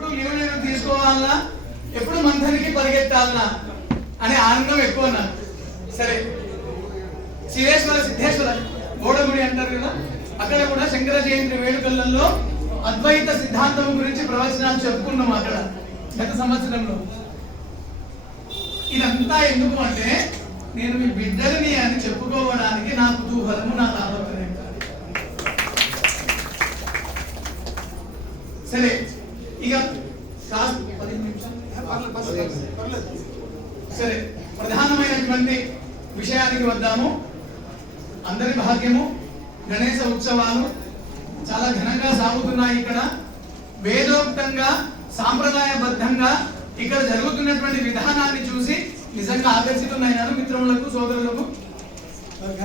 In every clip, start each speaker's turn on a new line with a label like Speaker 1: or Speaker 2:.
Speaker 1: ఎప్పుడు లీవ్ నేను తీసుకోవాలన్నా ఎప్పుడు మంథనికి పరిగెత్తాలన్నా అనే ఆనందం ఎక్కువ నాకు సరే సిరేశ్వర సిద్ధేశ్వర గోడగుడి అంటారు కదా అక్కడ కూడా శంకర జయంతి వేడుకలలో అద్వైత సిద్ధాంతం గురించి ప్రవచనాలు చెప్పుకున్నాం అక్కడ గత సంవత్సరంలో. ఇదంతా ఎందుకు అంటే నేను మీ బిడ్డలని అని చెప్పుకోవడానికి నా కుతూహలము నా తాపత్రయం సరే ఇక పది సరే ప్రధానమైనటువంటి విషయానికి వద్దాము అందరి భాగ్యము గణేశ ఉత్సవాలు చాలా ఘనంగా సాగుతున్నాయి ఇక్కడ. వేదోక్తంగా సాంప్రదాయబద్ధంగా ఇక్కడ జరుగుతున్నటువంటి విధానాన్ని చూసి నిజంగా ఆకర్షితున్నాయినాను మిత్రములకు సోదరులకు.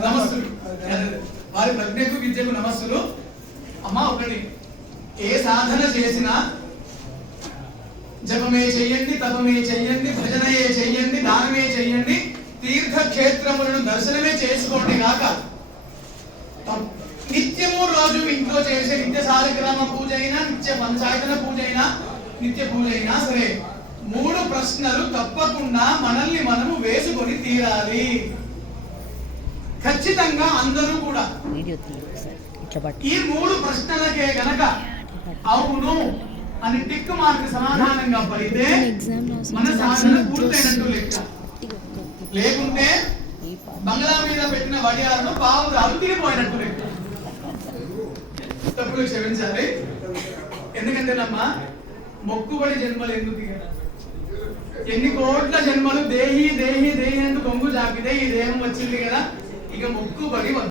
Speaker 1: నమస్సులు. వారి ప్రజ్ఞకు విద్యకు నమస్సులు. అమ్మా ఒకటి ఏ సాధన చేసినా జపమే చెయ్యండి తపమే చెయ్యండి భజనయే చెయ్యండి దానమే చెయ్యండి తీర్థక్షేత్రములను దర్శనమే చేసుకోండి కాక నిత్యము రోజు ఇంట్లో చేసే నిత్య సాలిగ్రామ పూజ అయినా నిత్య పంచాయతన పూజ అయినా నిత్య పూజ అయినా సరే మూడు ప్రశ్నలు తప్పకుండా మనల్ని మనము వేసుకొని తీరాలి. ఖచ్చితంగా అందరూ కూడా ఈ మూడు ప్రశ్నలకే గనక అవును అని టిక్ మార్క్ సమాధానంగా పడితే మన సాధన పూర్తయినట్టు లెక్క. లేకుంటే బంగ్లా మీద పెట్టిన వడియాలను పావు అరుతిరిపోయినట్టు లెక్క. తప్పులు క్షమించాలి. ఎందుకంటేనమ్మా మొక్కుబడి జన్మలు ఎందుకు? ఎన్ని కోట్ల జన్మలు దేహి దేహి దేహి అంటూ కొంగు చాపితే ఈ దేహం వచ్చింది కదా. ఇక మొక్కుబడి